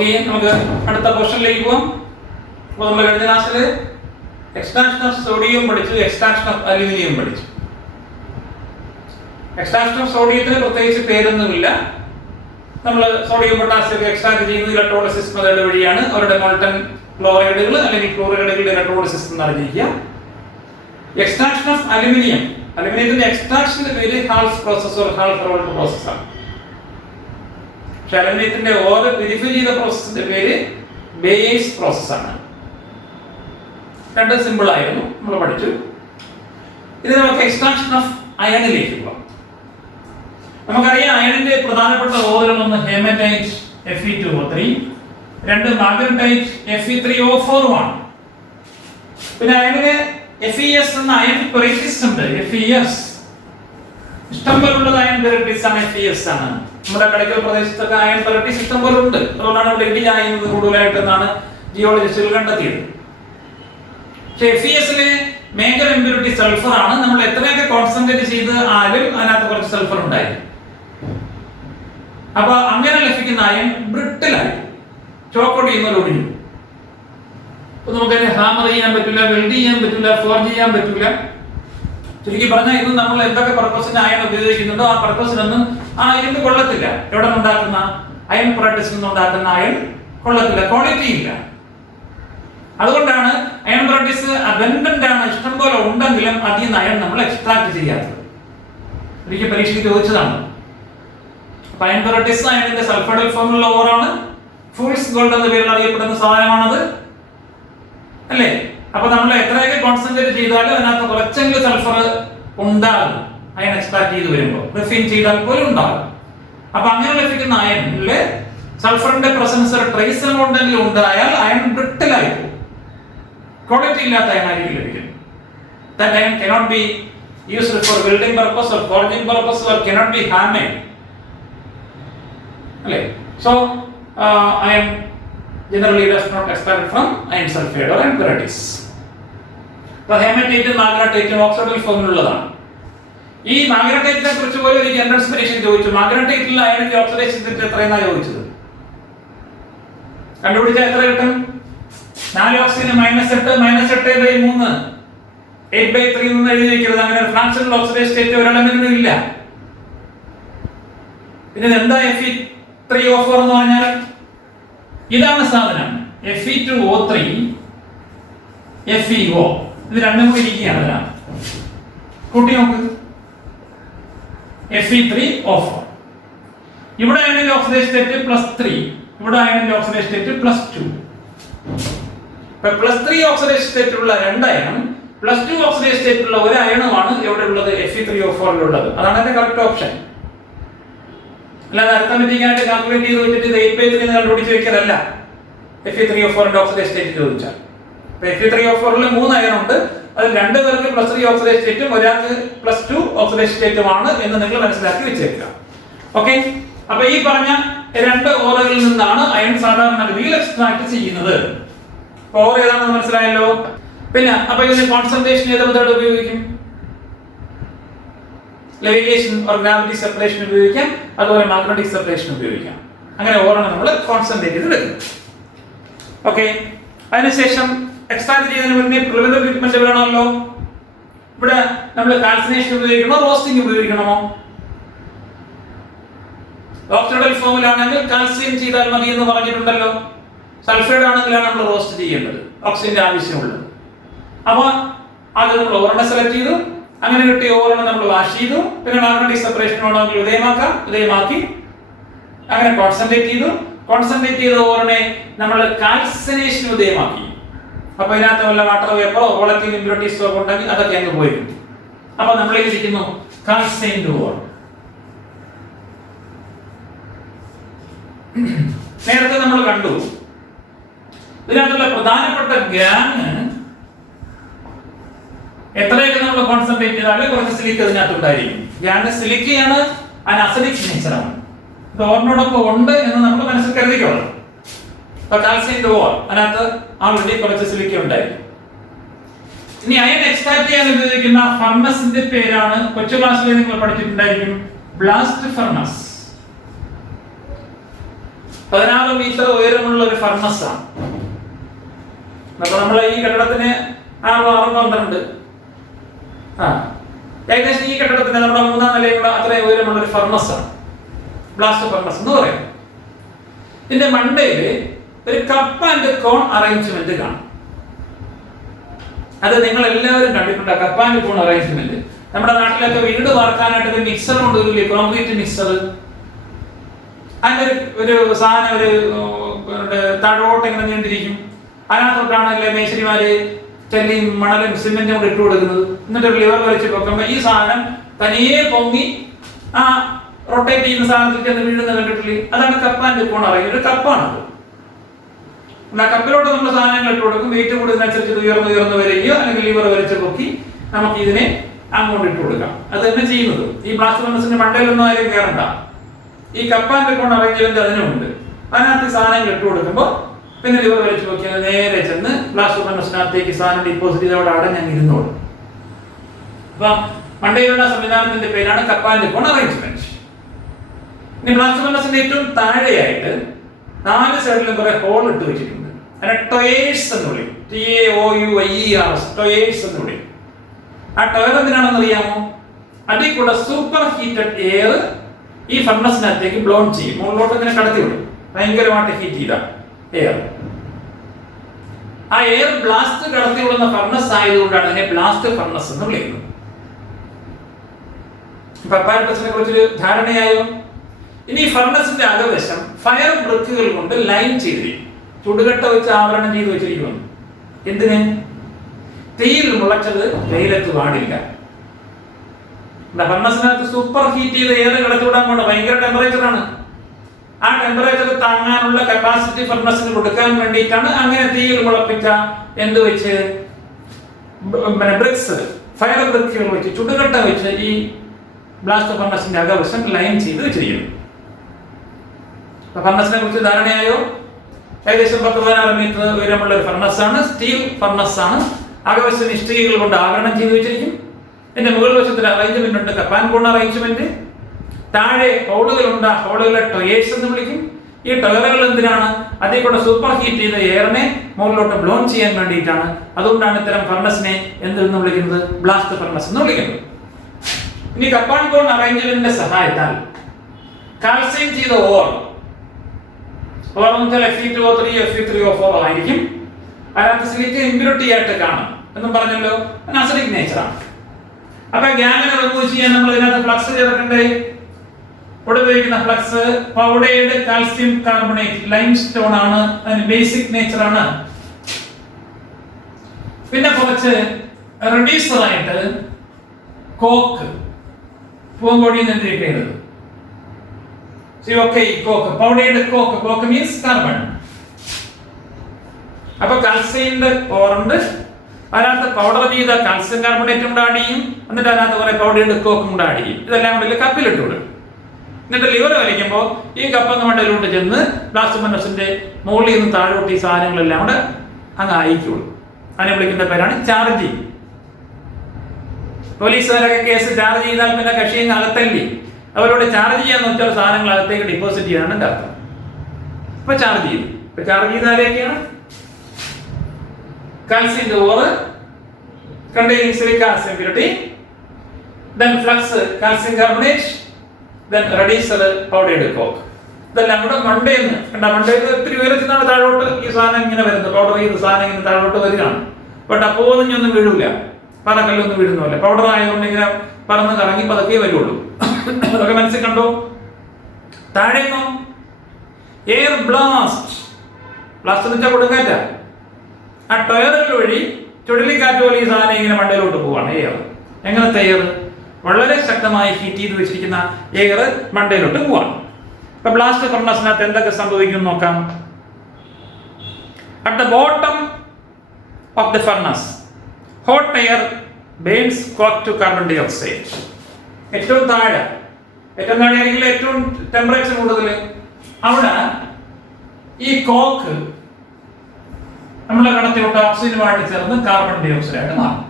Okay, നമുക്ക് അടുത്ത പോർഷനിലേക്ക് പോകാം. അപ്പോൾ നമ്മൾ കഴിഞ്ഞ ക്ലാസ്സിൽ എക്സ്ട്രാക്ഷൻ ഓഫ് സോഡിയം പഠിച്ചു, എക്സ്ട്രാക്ഷൻ ഓഫ് അലുമിനിയം പഠിച്ചു. എക്സ്ട്രാക്ഷൻ ഓഫ് സോഡിയത്തിന് പ്രത്യേകിച്ച് പേരൊന്നുമില്ല. നമ്മൾ സോഡിയം പൊട്ടാസ്യം ഒക്കെ എക്സ്ട്രാക്ട് ചെയ്യുന്നത് ഇലക്ട്രോളിസിസ് മെത്തേഡ് വഴിയാണ്. അവരുടെ മോൾട്ടൺ ക്ലോറൈഡുകൾ അല്ലെങ്കിൽ ക്ലോറൈഡുകളുടെ ഇലക്ട്രോളിസിസ് എന്ന് അറിഞ്ഞിരിക്കുക. എക്സ്ട്രാക്ഷൻ ഓഫ് അലുമിനിയം, അലുമിനിയത്തിന്റെ എക്സ്ട്രാക്ഷന്റെ പേര് halls process or halls process ആണ്. പക്ഷെ അലുമിനിയത്തിന്റെ ഓരോ വെരിഫൈ ചെയ്ത പ്രോസസ്സിന്റെ പേര് ബേയേഴ്സ് പ്രോസസ് ആണ്. രണ്ട് സിമ്പിൾ ആയിരുന്നു, നമ്മൾ പഠിച്ചു. ഇത് നമുക്ക് എക്സ്ട്രാക്ഷൻ ഓഫ് അയണിലേക്ക് പോകാം. നമുക്കറിയാം അയണിന്റെ പ്രധാനപ്പെട്ട ഓറുകൾ ഒന്ന് ഹേമറ്റൈറ്റ് Fe2O3, രണ്ട് മാഗ്നറ്റൈറ്റ് Fe3O4 ആണ്. പിന്നെ അയണിന് FeS എന്ന അയൺ പെറിറ്റിസ് ഉണ്ട്. FeS ഇഷ്ടം പോലുള്ളത് അയൺ പെറിറ്റിസ് ആണ്. FeS ആണ്. നമ്മുടെ കടക്കൽ പ്രദേശത്തൊക്കെ അയൺ പെറിറ്റിസ് ഇഷ്ടം പോലെ ഉണ്ട്. അതുകൊണ്ടാണ് ഇവിടെ ഇടി ആയുന്നത് കൂടുതലായിട്ടെന്നാണ് ജിയോളജിസ്റ്റുകൾ കണ്ടെത്തിയത്. പക്ഷേ FeSലെ മേജർ ഇമ്പ്യൂരിറ്റി സൾഫർ ആണ്. നമ്മൾ എത്രയൊക്കെ കോൺസെൻട്രേറ്റ് ചെയ്ത് ആലും അതിനകത്ത് കുറച്ച് സൾഫർ ഉണ്ടായിരുന്നു. അപ്പൊ അങ്ങനെ ലഭിക്കുന്ന അയൺ ബ്രിട്ടിലായി ചോക്കോട്ട് ചെയ്യുന്നതിൽ ഒഴിഞ്ഞു. അപ്പൊ നമുക്കതിനെ ഹാമർ ചെയ്യാൻ പറ്റില്ല, വെൽഡ് ചെയ്യാൻ പറ്റില്ല, ഫോർജ് ചെയ്യാൻ പറ്റില്ല. ചുരുക്കി പറഞ്ഞാൽ ഇത് നമ്മൾ എന്തൊക്കെ പർപ്പസിന് അയൺ ഉപയോഗിക്കുന്നുണ്ടോ ആ പർപ്പസിനൊന്നും ആ ഇരുമ്പ് കൊള്ളത്തില്ല. എവിടെ നിന്നുണ്ടാക്കുന്ന അയൺ പ്രൊഡക്ട്സിൽ നിന്നുണ്ടാക്കുന്ന അയൺ കൊള്ളത്തില്ല, ക്വാളിറ്റി ഇല്ല. അതുകൊണ്ടാണ് അയൺ പ്രൊഡക്ട്സ് അബൻഡന്റ് ആണ്, ഇഷ്ടം പോലെ ഉണ്ടെങ്കിലും അതിൽ നിന്ന് അയൺ നമ്മൾ എക്സ്ട്രാക്ട് ചെയ്യാത്തത്. ഒരിക്കൽ പരീക്ഷയ്ക്ക് ചോദിച്ചതാണ്. അയൺ പ്രൊഡക്ട്സ് അയണിന്റെ സൾഫൈഡൽ ഫോമിലുള്ള ഓറാണ്. ഫൂൾസ് ഗോൾഡ് എന്ന പേരിൽ അറിയപ്പെടുന്ന സാധനമാണത്, അല്ലേ? അപ്പൊ നമ്മൾ എത്രയൊക്കെ കോൺസെൻട്രേറ്റ് ചെയ്താലും അതിനകത്ത് കുറച്ചെങ്കിലും സൾഫർ ഉണ്ടാകും. അയൺ എക്സ്ട്രാക്ട് ചെയ്ത് വരുമ്പോൾ റിഫൈൻ ചെയ്താൽ പോലും ഉണ്ടാകും. അപ്പൊ അങ്ങനെ ലഭിക്കുന്ന അയണില് സൾഫറിന്റെ പ്രസൻസ് ഒരു ട്രേസ് എമൗണ്ടെങ്കിലും ഉണ്ടായാൽ അയൺ ബ്രിട്ടിലായി പോകും, ക്വാളിറ്റി ഇല്ലാത്ത അയണായിരിക്കും ലഭിക്കുന്നത്. That iron cannot be used for welding purpose or forging purpose or cannot be hammered. അല്ലേ? So iron generally does not extract from iron sulfide or impurities. അപ്പോൾ ഹേമറ്റൈറ്റും മാഗ്നറ്റൈറ്റും ഓക്സിഡൽ ഫോമിലുള്ളതാണ്. ഈ മാഗ്നറ്റൈറ്റിനെ കുറിച്ച് പോലെ ഒരു എൻട്രൻസ് പരീക്ഷ ചോദിച്ചു. മാഗ്നറ്റൈറ്റിൽ അയണിന്റെ ഓക്സിഡേഷൻ സ്റ്റേറ്റ് എത്രയെന്നാണ് ചോദിച്ചത്. കണ്ടുപിടിച്ചാൽ എത്ര കിട്ടും? 4 ഓക്സിജന് -8 -8/3 8/3 എന്ന് എഴുതി വെക്കരുത്. അങ്ങനെ ഒരു ഫ്രാക്ഷണൽ ഓക്സിഡേഷൻ സ്റ്റേറ്റ് ഒരെണ്ണത്തിനും ഇല്ല. പിന്നെ എന്താ Fe3O4 എന്ന് പറഞ്ഞാൽ ഇതാണ് സാധനം. Fe2O3 FeO ഇത് രണ്ടും കൂടി ഇരിക്കുകയാണ്. കൂട്ടി നോക്ക്. Fe3O4 ഇവിടെ അയണിന്റെ ഓക്സിഡേഷൻ സ്റ്റേറ്റ് +3, ഇവിടെ അയണിന്റെ ഓക്സിഡേഷൻ സ്റ്റേറ്റ് +2. ഇപ്പൊ +3 ഓക്സിഡേഷൻ സ്റ്റേറ്റ് ഉള്ള രണ്ട് അയണും +2 ഓക്സിഡേഷൻ സ്റ്റേറ്റ് ഉള്ള ഒരു അയണുമാണ് എവിടെ ഉള്ളത്? Fe3O4 ഉള്ളത്. അതാണ് അതിന്റെ കറക്റ്റ് ഓപ്ഷൻ. അല്ലാതെ അരിത്തമെറ്റിക് ആയിട്ട് കാൽക്കുലേറ്റ് ചെയ്ത് വെച്ചിട്ട് ഇത് 8/3 എന്ന് കണ്ടുപിടിച്ച് വെക്കലല്ല. Fe3O4 ന്റെ ഓക്സിഡേഷൻ സ്റ്റേറ്റ് ചോദിച്ചാൽ Fe3O4 ൽ 3 അയൺ ഉണ്ട്. അതിൽ 2 പേർക്ക് +3 ഓക്സിഡേഷൻ സ്റ്റേറ്റും ഒരാൾക്ക് +2 ഓക്സിഡേഷൻ സ്റ്റേറ്റുമാണ് എന്ന് നിങ്ങൾ മനസ്സിലാക്കി വെച്ചേക്കുക. ഓക്കെ, അപ്പൊ ഈ പറഞ്ഞ രണ്ട് ഓറുകളിൽ നിന്നാണ് അയൺ സാധാരണഗതിയിൽ എക്സ്ട്രാക്ട് ചെയ്യുന്നത്. ഓർ ഏതാണെന്ന് മനസ്സിലായല്ലോ. പിന്നെ അപ്പൊ ഇതിന്റെ കോൺസെൻട്രേഷൻ ഏത് മെത്തേഡ് ഉപയോഗിക്കും? ലെവിഗേഷൻ ഓർ ഗ്രാവിറ്റി സെപ്പറേഷൻ ഉപയോഗിക്കാം, അതുപോലെ മാഗ്നറ്റിക് സെപ്പറേഷൻ ഉപയോഗിക്കാം. അങ്ങനെ ഓരോന്നും നമ്മൾ കോൺസെൻട്രേറ്റ് ചെയ്ത് എടുക്കും. ഓക്കെ, അതിനുശേഷം എക്സ്ട്രാക്ട് ചെയ്യുന്നതിന് മുന്നേ പ്രിവെന്റീവ് ട്രീറ്റ്മെന്റ് വേണമല്ലോ. ഇവിടെ നമ്മൾ കാൽസിനേഷൻ ഉപയോഗിക്കണോ റോസ്റ്റിംഗ് ഉപയോഗിക്കണമോ? ഓക്സിഡൽ ഫോമിലാണെങ്കിൽ കാൽസ്യം ചെയ്താൽ മതി എന്ന് പറഞ്ഞിട്ടുണ്ടല്ലോ. സൾഫൈഡ് ആണെങ്കിലാണ് നമ്മൾ റോസ്റ്റ് ചെയ്യേണ്ടത്, ഓക്സിജന്റെ ആവശ്യമുള്ളത്. അപ്പൊ അത് നമ്മൾ ഓറെണ്ണം സെലക്ട് ചെയ്തു. അങ്ങനെ കിട്ടിയ ഓറെണ്ണം നമ്മൾ വാഷ് ചെയ്തു. പിന്നെ മാഗ്നറ്റിക് സെപ്പറേഷൻ വേണമെങ്കിൽ ഉദയമാക്കി അങ്ങനെ കോൺസെൻട്രേറ്റ് ചെയ്തു. കോൺസെൻട്രേറ്റ് ചെയ്ത ഓറനെ നമ്മൾ കാൽസിനേഷൻ ഉദയമാക്കി. അപ്പൊ ഇതിനകത്ത് വല്ല വാട്ടർ വേപ്പറോ വോളറ്റൈൽ ഇമ്പ്യൂരിറ്റീസോ ഉണ്ടെങ്കിൽ അതൊക്കെ അങ്ങ് പോയിരുന്നു. അപ്പൊ നമ്മളിൽ ഇരിക്കുന്നു കാൽസൈൻഡ് ഓർ. നേരത്തെ നമ്മൾ കണ്ടു ഇതിനകത്തുള്ള പ്രധാനപ്പെട്ട ഗ്യാങ് എത്രയൊക്കെ നമ്മൾ കോൺസെൻട്രേറ്റ് ചെയ്താലും കുറച്ച് സിലിക്ക ഇതിനകത്ത് ഉണ്ടായിരിക്കും. ഗ്യാങ് സിലിക്കയാണ്, അതിന് അസിഡിക് നേച്ചറാണ്. ഇത് ഓറിനോടൊപ്പം ഉണ്ട് എന്ന് നമ്മൾ മനസ്സിൽ കരുതിക്കോളാം. അപ്പൊ കാൽസൈൻഡ് ഓർ അതിനകത്ത് ആൾറെഡി കുറച്ച് സിലിക്ക ഉണ്ടായിരിക്കും. ഇനി അയൺ എക്സ്ട്രാക്ട് ചെയ്യാൻ ഉപയോഗിക്കുന്ന ഫർണസിന്റെ പേരാണ്, കൊച്ചു ക്ലാസ്സിൽ നിങ്ങൾ പഠിച്ചിട്ടുണ്ടായിരിക്കും, ബ്ലാസ്റ്റ് ഫർണസ്. 16 മീറ്റർ ഉയരമുള്ള ഒരു ഫർണസാണ്. അപ്പൊ നമ്മളെ ഈ കെട്ടിടത്തിന് 6 ഏകദേശം ഈ കെട്ടിടത്തിന് നമ്മുടെ 3-ാം നിലയുടെ അത്രയും ഉയരമുള്ള ഒരു ഫർണസാണ്, ബ്ലാസ്റ്റ് ഫർണസ് എന്ന് പറയുന്നത്. ഇതിന്റെ മണ്ടയില് ഒരു കപ്പ് ആൻഡ് കോൺ അറേഞ്ച്മെന്റ് കാണും. അത് നിങ്ങൾ എല്ലാവരും കണ്ടിട്ടുണ്ട്. കപ്പ് ആൻഡ് കോൺ അറേഞ്ച്മെന്റ് നമ്മുടെ നാട്ടിലൊക്കെ വീട് വാർക്കാനായിട്ട് ഒരു മിക്സർ കൊണ്ടുവരില്ലേ, കോൺക്രീറ്റ് മിക്സർ. അതിന്റെ ഒരു സാധനം ഒരു താഴോട്ട് ഇങ്ങനെ നീണ്ടിരിക്കും. അതിനകത്തോട്ടാണല്ലേ മേശരിമാര് ചെല്ലിയും മണലും സിമെന്റും കൊണ്ട് ഇട്ട് കൊടുക്കുന്നത്. എന്നിട്ട് ഒരു ലിവർ വലിച്ച് പൊക്കുമ്പോ ഈ സാധനം തനിയെ പൊങ്ങി ആ റൊട്ടേറ്റ് ചെയ്യുന്ന സാധനത്തിൽ ചെന്ന് വീഴുന്ന കണ്ടിട്ടില്ലേ? അതാണ് കപ്പ് ആൻഡ് കോൺ അറേഞ്ച്മെന്റ്. ഒരു കപ്പാണത്. ആ കപ്പിലോട്ട് നമ്മൾ സാധനങ്ങൾ ഇട്ട് കൊടുക്കും. വെയിറ്റ് കൂടുന്നതിനനുസരിച്ച് ഉയർന്നു വരികയോ അല്ലെങ്കിൽ ലിവർ വലിച്ച് പൊക്കി നമുക്ക് ഇതിനെ അങ്ങോട്ട് ഇട്ട് കൊടുക്കാം. അത് തന്നെ ചെയ്യുന്നത്. ഈ ബ്ലാസ്റ്റ് ഫർണസിന്റെ മണ്ടയിലൊന്നും ആരും കയറണ്ട. ഈ കപ്പ് ആൻഡ് കോൺ അറേഞ്ച്മെന്റ് അതിനുണ്ട്. അതിനകത്ത് സാധനങ്ങൾ ഇട്ട് കൊടുക്കുമ്പോൾ പിന്നെ ലിവർ വലിച്ചു നോക്കിയാൽ നേരെ ചെന്ന് ബ്ലാസ്റ്റ് ഫർണസിനകത്തേക്ക് സാധനം ഡിപ്പോസിറ്റ് ചെയ്ത് അവിടെ അടഞ്ഞങ്ങ് ഇരുന്നോളും. അപ്പൊ മണ്ടയിലുള്ള സംവിധാനത്തിന്റെ പേരാണ് കപ്പ് ആൻഡ് കോൺ അറേഞ്ച്മെന്റ്. ഇനി ബ്ലാസ്റ്റ് ഫർണസിന്റെ ഏറ്റവും താഴെയായിട്ട് 4 സൈഡിലും കുറെ ഹോൾ ഇട്ട് വെച്ചിട്ടുണ്ട്. അതിനെ ടൊയേഴ്സ് എന്ന് വിളിക്കും. TAOUIERS ടൊയേഴ്സ് എന്ന് വിളിക്കും. ആ ടൊയർ എന്തിനാണെന്ന് അറിയാമോ? അതിൽ കൂടെ സൂപ്പർ ഹീറ്റഡ് എയർ ഈ ഫർണസിനകത്തേക്ക് ബ്ലോൺ ചെയ്യും. മുകളിലോട്ട് ഇങ്ങനെ കടത്തി വിടും. ഭയങ്കരമായിട്ട് ഹീറ്റ് ചെയ്ത എയർ. ആ എയർ ബ്ലാസ്റ്റ് കടത്തി വിടുന്ന ഫർണസ് ആയതുകൊണ്ടാണ് അതിനെ ബ്ലാസ്റ്റ് ഫർണസ് എന്ന് വിളിക്കുന്നത്. അപ്പാരറ്റസിനെ കുറിച്ചൊരു ധാരണയായോ? ഇനി ഫർണസിന്റെ അകവശം ഫയർ ബ്രിക്കുകൾ കൊണ്ട് ലൈൻ ചെയ്തിരിക്കും. ചുടുകട്ട വെച്ച് ആവരണം ചെയ്ത് വെച്ചിരിക്കുന്നു. എന്തിന്? തീയിൽ മുളച്ചത് വെയിലത്ത് പാടില്ല. ഫർണസിനകത്ത് സൂപ്പർ ഹീറ്റ് ചെയ്ത് എയർ കടത്തിവിടാൻ കൊണ്ട് ഭയങ്കര ടെമ്പറേച്ചറാണ്. ആ ടെമ്പറേച്ചർ താങ്ങാനുള്ള കപ്പാസിറ്റി ഫർണസിന് കൊടുക്കാൻ വേണ്ടിയിട്ടാണ് അങ്ങനെ തീയിൽ മുളപ്പിച്ച എന്ത് വെച്ച് ബ്രിക്സ്, ഫയർ ബ്രിക്കുകൾ വെച്ച് ചുടുകട്ട വെച്ച് ഈ ബ്ലാസ്റ്റ് ഫർണസിന്റെ അകവശം ലൈൻ ചെയ്ത് വെച്ചിരിക്കുന്നു. ഫർണസിനെ കുറിച്ച് ധാരണയായോ? ഏകദേശം 10-16 മീറ്റർ ഉയരമുള്ള ഒരു ഫർണസ് ആണ്. സ്റ്റീൽ ഫർണസ് ആണ്. അകവശം ഇഷ്ടികകൾ കൊണ്ട് ആവരണം ചെയ്ത് വെച്ചിരിക്കും. ഇതിന്റെ മുകൾ വശത്തിൽ അറേഞ്ച്മെന്റ് ഉണ്ട്, കപ്പ് ആൻഡ് കോൺ അറേഞ്ച്മെന്റ്. താഴെ ഹോളുകളുണ്ട്. ആ ഹോളുകളെ ടൊയേഴ്സ് എന്ന് വിളിക്കും. ഈ ടൊയറുകൾ എന്തിനാണ്? അതിൽ കൂടെ സൂപ്പർ ഹീറ്റ് ചെയ്ത എയറിനെ മുകളിലോട്ട് ബ്ലോൺ ചെയ്യാൻ വേണ്ടിയിട്ടാണ്. അതുകൊണ്ടാണ് ഇത്തരം ഫർണസിനെ എന്തെന്ന് വിളിക്കുന്നത്? ബ്ലാസ്റ്റ് ഫർണസ് എന്ന് വിളിക്കുന്നത്. ഇനി കപ്പ് ആൻഡ് കോൺ അറേഞ്ച്മെന്റിന്റെ സഹായത്താൽ കാൽസൈൻ ചെയ്ത ഓർ Fe2O3 Fe3O4 ആയിരിക്കും. അതിനകത്ത് സിലിക്കൺ ഇമ്പ്യൂരിറ്റി ആയിട്ട് കാണും എന്നും പറഞ്ഞല്ലോ. അസിഡിക് നേച്ചറാണ്. അപ്പൊ ഗ്യാങ്ങിനെ റിമൂവ് ചെയ്യാൻ നമ്മൾ ഇതിനകത്ത് ഫ്ലക്സ് ചേർക്കണ്ടേ? ഇവിടെ ഉപയോഗിക്കുന്ന flux powdered calcium carbonate limestone ആണ്. അതിന് ബേസിക് നേച്ചർ ആണ്. പിന്നെ കുറച്ച് റെഡ്യൂസർ ആയിട്ട് കോക്ക്, പൂങ്കോടിയിൽ നിന്ന് കിട്ടിയത് coke, powdered coke. Coke means carbon. അപ്പൊ കാൽസ്യത്തിന്റെ ഓറുണ്ട്. അതിനകത്ത് പൗഡർ ചെയ്ത കാൽസ്യം കാർബണേറ്റ് കൊണ്ട് ആഡ് ചെയ്യും. എന്നിട്ട് അതിനകത്ത് കുറെ പൗഡേർഡ് കോക്ക് കൊണ്ട് ആഡ് ചെയ്യും. ഇതെല്ലാം കൂടെ കപ്പിലിട്ട് വിടും. എന്നിട്ട് ലിവർ വലിക്കുമ്പോൾ ഈ കപ്പങ്ങ് മണ്ടയിലോട്ട് ചെന്ന് ബ്ലാസ്റ്റ് ഫർണസിന്റെ മുകളിൽ നിന്ന് താഴോട്ട് ഈ സാധനങ്ങളെല്ലാം കൂടെ അങ്ങ് അയക്കുള്ളൂ. അതിനെ വിളിക്കുന്ന പേരാണ് ചാർജിങ്. പോലീസുകാരൊക്കെ കേസ് ചാർജ് ചെയ്താൽ പിന്നെ കക്ഷിയങ്ങ് അകത്തല്ലേ. അവരോട് ചാർജ് ചെയ്യാന്ന് വെച്ചാൽ സാധനങ്ങൾ അകത്തേക്ക് ഡിപ്പോസിറ്റ് ചെയ്യാനാണ് എൻ്റെ അർത്ഥം. ഇപ്പൊ ചാർജ് ചെയ്തു. ഇപ്പൊ ചാർജ് ചെയ്ത ആരെയൊക്കെയാണ്? Calcium ore containing silica impurity, then flux calcium carbonate, then reducer powdered coke. ഇതെല്ലാം കൂടെ മണ്ടേന്ന് കണ്ട, മണ്ടേന്ന് ഒത്തിരി ഉയരത്തിനാണ് താഴോട്ട് ഈ സാധനം ഇങ്ങനെ വരുന്നത്. പൗഡർ ചെയ്ത സാധനം ഇങ്ങനെ താഴോട്ട് വരികയാണ്. ബട്ട് അപ്പോൾ ഒന്നും വീഴൂല. പറക്കല്ലൊന്നും വീഴുന്നില്ല. പൗഡർ ആയതുകൊണ്ട് ഇങ്ങനെ പറന്ന് കറങ്ങി പതുക്കെ വരുള്ളൂ. അതൊക്കെ മനസ്സിൽ കണ്ടോ? താഴെന്നോ എയർ ബ്ലാസ്റ്റ്. ബ്ലാസ്റ്റ് എന്ന് വെച്ചാൽ കൊടുങ്കാറ്റ. ആ ടയറുകൾ വഴി ചുഴലിക്കാറ്റ് പോലെ ഈ സാധനം ഇങ്ങനെ മണ്ടയിലോട്ട് പോവാണ് എയർ. എങ്ങനത്തെ എയർ? വളരെ ശക്തമായി ഹീറ്റ് ചെയ്ത് വെച്ചിരിക്കുന്ന എയർ മണ്ടയിലോട്ട് പോവാണ്. ഇപ്പൊ ബ്ലാസ്റ്റ് ഫർണസിനകത്ത് എന്തൊക്കെ സംഭവിക്കും നോക്കാം. At the bottom of the furnace hot air burns coke to carbon dioxide. ഏറ്റവും താഴെ ആണെങ്കിൽ ഏറ്റവും ടെമ്പറേച്ചർ കൂടുതൽ അവിടെ ഈ കോക്ക് നമ്മളെ കടത്തിവിട്ട ഓക്സിജനുമായിട്ട് ചേർന്ന് കാർബൺ ഡൈ ഓക്സൈഡ് ആയിട്ട് മാറും.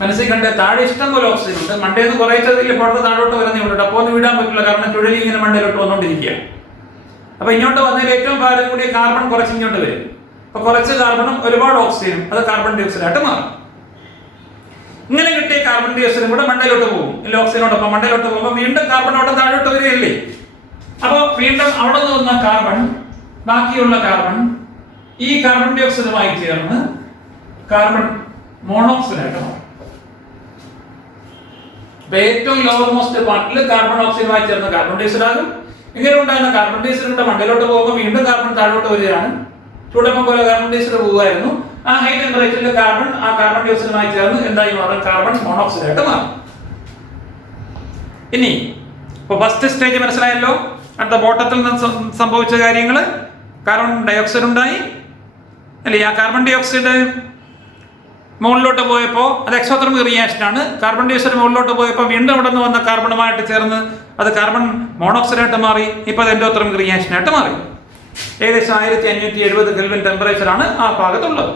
മനസ്സിൽ കണ്ട താഴെ ഇഷ്ടം പോലെ ഓക്സിജൻ ഉണ്ട്. മണ്ടേന്ന് കുറേ ചതിയിൽ പുറത്ത് താഴോട്ട് വരുന്നേ ഉണ്ട്. അപ്പോൾ ഒന്നും വിടാൻ പറ്റില്ല. കാരണം ചുഴലി ഇങ്ങനെ മണ്ടയിലോട്ട് വന്നുകൊണ്ടിരിക്കുക. അപ്പൊ ഇങ്ങോട്ട് വന്നതിൽ ഏറ്റവും ഭാരം കൂടിയ കാർബൺ കുറച്ച് ഇങ്ങോട്ട് വരും. അപ്പൊ കുറച്ച് കാർബണും ഒരുപാട് ഓക്സിജനും അത് കാർബൺ ഡൈ ഓക്സൈഡ് ആയിട്ട് മാറും. ഇങ്ങനെ കിട്ടിയ കാർബൺ ഡൈ ഓക്സൈഡും കൂടെ മണ്ടയിലോട്ട് പോകും. ഓക്സിജനോടൊപ്പം മണ്ടയിലോട്ട് പോകുമ്പോൾ വീണ്ടും കാർബൺ അവിടെ താഴോട്ട് വരികയല്ലേ. അപ്പോൾ വീണ്ടും അവിടെ നിന്ന് വന്ന കാർബൺ, ബാക്കിയുള്ള കാർബൺ ഈ കാർബൺ ഡൈ ഓക്സൈഡുമായി ചേർന്ന് കാർബൺ മോണോക്സൈഡ് ആയിട്ട് മാറും. അപ്പൊ ഏറ്റവും ലോവർ മോസ്റ്റ് പാർട്ടിൽ കാർബൺ ഓക്സൈഡുമായി ചേർന്ന് കാർബൺ ഡൈ ഓക്സൈഡ് ആകും. ഇങ്ങനെ ഉണ്ടാകുന്ന കാർബൺ ഡൈ ഓക്സൈഡ് മണ്ടയിലോട്ട് പോകുമ്പോൾ വീണ്ടും കാർബൺ താഴോട്ട് വരികയാണ്. ചൂടപ്പം പോലെ കാർബൺ ഡൈ ഓക്സൈഡ് പോകുമായിരുന്നു. ആ ഹൈ ടെമ്പറേച്ചറിൽ കാർബൺ ആ കാർബൺ ഡൈ ഓക്സൈഡുമായി ചേർന്ന് എന്തായി മാറും? കാർബൺ മോണോക്സൈഡ് ആയിട്ട് മാറും. ഇനി ഇപ്പൊ ഫസ്റ്റ് സ്റ്റേജ് മനസ്സിലായല്ലോ. അടുത്ത ബോട്ടത്തിൽ നിന്ന് സംഭവിച്ച കാര്യങ്ങൾ, കാർബൺ ഡൈ ഓക്സൈഡ് ഉണ്ടായി അല്ലേ. ആ കാർബൺ ഡൈ ഓക്സൈഡ് മുകളിലോട്ട് പോയപ്പോൾ അത് എക്സോതെർമിക് റിയാക്ഷൻ ആണ്. കാർബൺ ഡൈ ഓക്സൈഡ് മുകളിലോട്ട് പോയപ്പോൾ വീണ്ടും അവിടെ നിന്ന് വന്ന കാർബണുമായിട്ട് ചേർന്ന് അത് കാർബൺ മോണോക്സൈഡ് ആയിട്ട് മാറി. ഇപ്പൊ അത് എൻഡോതെർമിക് റിയാക്ഷൻ ആയിട്ട് മാറി. ഏകദേശം 1570 കെൽവിൻ ടെമ്പറേച്ചർ ആണ് ആ ഭാഗത്തുള്ളത്.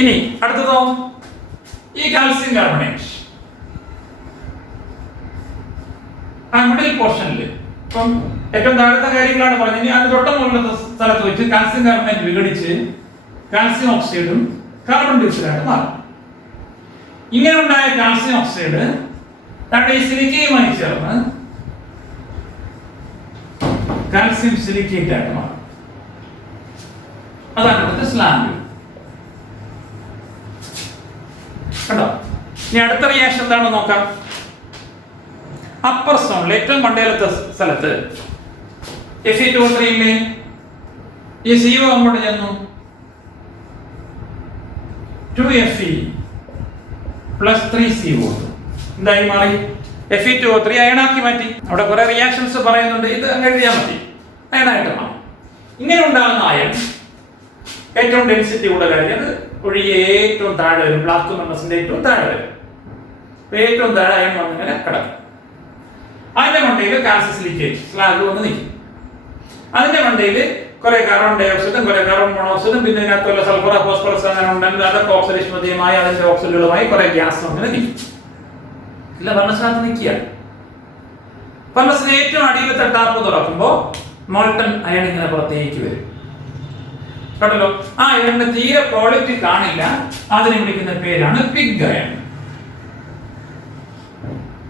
ഇനി അടുത്തതോ ഈ കാൽസ്യം കാർബണേറ്റ് ആ മിഡിൽ പോർഷനിൽ ഇപ്പം ഏറ്റവും താഴത്തെ കാര്യങ്ങളാണ് പറഞ്ഞത്. ഇനി അതിന് തൊട്ട് മുകളിലത്തെ സ്ഥലത്ത് വെച്ച് കാൽസ്യം കാർബണേറ്റ് വിഘടിച്ച് കാൽസ്യം ഓക്സൈഡും കാർബൺ ഡൈ ഓക്സൈഡായിട്ട് മാറും. ഇങ്ങനെ ഉണ്ടായ കാൽസ്യം ഓക്സൈഡ് നമ്മുടെ ഈ സിലിക്കയുമായി ചേർന്ന് കാൽസ്യം സിലിക്കേറ്റ് ആയിട്ട് മാറും. അതാണ് ഇവിടുത്തെ സ്ലാഗ്. കണ്ടോ? ഇനി അടുത്ത റിയാക്ഷൻ എന്താണെന്ന് നോക്കാം. അപ്പർ സോണിൽ ഏറ്റവും മണ്ടയിലത്തെ സ്ഥലത്ത് Fe2O3 ഈ CO അങ്ങോട്ട് ചെന്നു 2Fe plus 3CO എന്തായി മാറി? Fe2O3 അയണാക്കി മാറ്റി. അവിടെ കുറെ റിയാക്ഷൻസ് പറയുന്നുണ്ട്, ഇത് എഴുതിയാൽ മതി. അയണായിട്ട് മാറും. ഇങ്ങനെ ഉണ്ടാകുന്ന അയൺ ഏറ്റവും ഡെൻസിറ്റി കൂടുതലായി അത് ഒഴികെ ഏറ്റവും താഴെ വരും. ബ്ലാസ്റ്റ് ഫർണസിന്റെ ഏറ്റവും താഴെ വരും. ഏറ്റവും താഴെ അയൺ വന്നിങ്ങനെ കിടക്കും. അതിന്റെ മണ്ടയിൽ കാൽസ്യം സിലിക്കേറ്റ് സ്ലാഗ് വന്ന് നിൽക്കും. അതിന്റെ മണ്ടയിൽ കുറെ കാർബൺ ഡൈ ഓക്സൈഡും കുറെ കാർബൺ മോണോക്സൈഡും പിന്നെ ഇതിനകത്തുള്ള സൾഫർ ഫോസ്ഫറസ് അങ്ങനെ ഉണ്ടെങ്കിൽ അതൊക്കെ ഓക്സിഡേഷൻ മധ്യമായി അതിന്റെ ഓക്സിഡുകളുമായി കുറെ ഗ്യാസ് അങ്ങനെ നിൽക്കും. ഇല്ല, ഫർണസിനകത്ത് നിൽക്കുകയാണ്. ഫർണസിന് ഏറ്റവും അടിയിലത്തെ ടാപ്പ് തുറക്കുമ്പോൾ മോൾട്ടൺ അയൺ ഇങ്ങനെ പുറത്തേക്ക് വരും. കേട്ടല്ലോ? ആ അയണിന് തീരെ ക്വാളിറ്റി കാണില്ല. അതിനെ വിളിക്കുന്ന പേരാണ് പിഗ് അയൺ.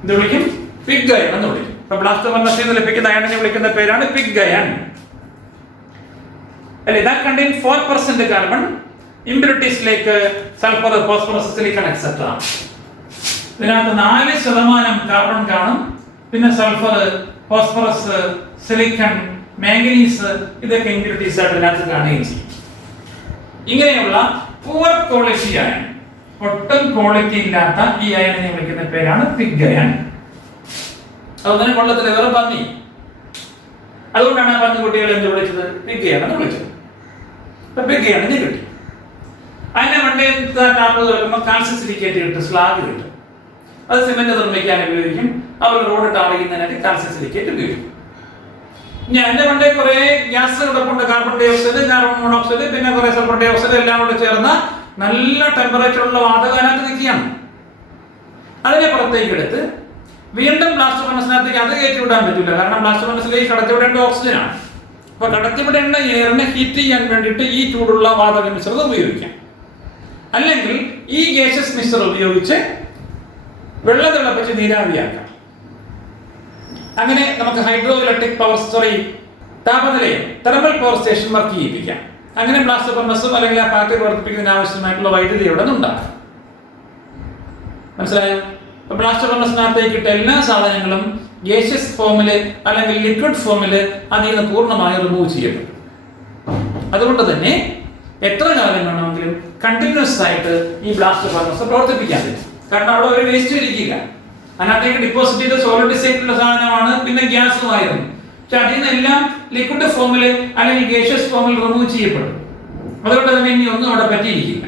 ഇത് വിളിക്കും പിഗ് അയൺ എന്ന് വിളിക്കും. ഇപ്പൊ ബ്ലാസ്റ്റ് ഫർണസിൽ നിന്ന് ലഭിക്കുന്ന അയണിനെ വിളിക്കുന്ന പേരാണ് പിഗ് അയൺ. അല്ലെ, that contain 4% carbon, impurities like sulfur, phosphorus, silicon, etc. ഇതിനകത്ത് 4% കാർബൺ കാണും. പിന്നെ സൾഫർ, ഫോസ്ഫറസ്, സിലിക്കൺ, മാംഗനീസ് ഇതൊക്കെ ഇമ്പ്യൂരിറ്റീസ് ആയിട്ട് ഇതിനകത്ത് കാണുകയും ചെയ്യും. ഇങ്ങനെയുള്ള പൂവർ ക്വാളിറ്റി അയൺ, ഒട്ടും ക്വാളിറ്റി ഇല്ലാത്ത ഈ അയണിനെ വിളിക്കുന്ന പേരാണ് പിഗ് അയൺ. അതുതന്നെ കൊള്ളത്തിലെ വേറെ പന്നി. അതുകൊണ്ടാണ് ആ പന്നിക്കുട്ടികളെ എന്ത് വിളിച്ചത്? പിഗ് അയൺ എന്ന് വിളിച്ചത്. പിഗ് അയണിന് കിട്ടി. അതിനെ വണ്ടി ടാപ്പ് തുറക്കുമ്പോൾ കാൽസ്യം സിലിക്കേറ്റ് കിട്ടും, സ്ലാഗ് കിട്ടും. അത് സിമെന്റ് നിർമ്മിക്കാൻ ഉപയോഗിക്കും. അവർ റോഡ് ടാറിക്കുന്നതിനായിട്ട് കാൽസ്യം സിലിക്കേറ്റ് ഉപയോഗിക്കും. ഇനി അതിന്റെ വണ്ടി കുറെ ഗ്യാസ് കിടപ്പുണ്ട്. Carbon dioxide, carbon monoxide, പിന്നെ കുറെ സൾഫർ ഡൈ ഓക്സൈഡ് എല്ലാം കൂടെ ചേർന്ന നല്ല ടെമ്പറേച്ചറുള്ള വാതകം അതിനകത്ത് നിൽക്കുകയാണ്. അതിനെ പുറത്തേക്ക് എടുത്ത് വീണ്ടും ബ്ലാസ്റ്റ് ഫർണസിനകത്തേക്ക് അത് കയറ്റി വിടാൻ പറ്റില്ല. കാരണം ബ്ലാസ്റ്റ് ഫർണസിലേക്ക് കടത്തിവിടേണ്ട ഓക്സിജനാണ്. അപ്പൊ കടത്തിവിടേണ്ട എയറിനെ ഹീറ്റ് ചെയ്യാൻ വേണ്ടിയിട്ട് ഈ ചൂടുള്ള വാതക മിശ്രിതം ഉപയോഗിക്കാം. അല്ലെങ്കിൽ ഈ ഗ്യാസസ് മിക്സർ ഉപയോഗിച്ച് വെള്ളം തിളപ്പിച്ച് നീരാവിയാക്കാം. അങ്ങനെ നമുക്ക് ഹൈഡ്രോ ഇലക്ട്രിക് താപനിലയും തെർമൽ പവർ സ്റ്റേഷൻ വർക്ക് ചെയ്യിപ്പിക്കാം. അങ്ങനെ ബ്ലാസ്റ്റ് ഫർണസും അല്ലെങ്കിൽ ആ ഫാക്ടറി പ്രവർത്തിപ്പിക്കുന്നതിന് ആവശ്യമായിട്ടുള്ള വൈദ്യുതി ഇവിടെ നിന്നുണ്ടാക്കാം. മനസ്സിലായോ? ബ്ലാസ്റ്റ് ഫർണസിനകത്തേക്ക് ഇട്ട എല്ലാ സാധനങ്ങളും ഗ്യാസിയസ് ഫോമില് അല്ലെങ്കിൽ ലിക്വിഡ് ഫോമില് അതിൽ നിന്ന് പൂർണ്ണമായി റിമൂവ് ചെയ്യപ്പെടും. അതുകൊണ്ട് തന്നെ എത്ര കാലം വേണമെങ്കിലും കണ്ടിന്യൂസ് ആയിട്ട് ഈ ബ്ലാസ്റ്റ് ഫർണസ് പ്രവർത്തിപ്പിക്കാൻ പറ്റും. കാരണം അവിടെ ഒരു വേസ്റ്റ് ഇരിക്കില്ല. അതിനകത്തേക്ക് ഡിപ്പോസിറ്റ് ചെയ്ത സോളിഡ് സ്റ്റേറ്റിലുള്ള സാധനമാണ്, പിന്നെ ഗ്യാസുമായിരുന്നു. പക്ഷെ അതിൽ നിന്നെല്ലാം ലിക്വിഡ് ഫോമില് അല്ലെങ്കിൽ ഗ്യാസിയസ് ഫോമിൽ റിമൂവ് ചെയ്യപ്പെടും. അതുകൊണ്ട് തന്നെ ഇനി ഒന്നും അവിടെ പറ്റിയിരിക്കില്ല.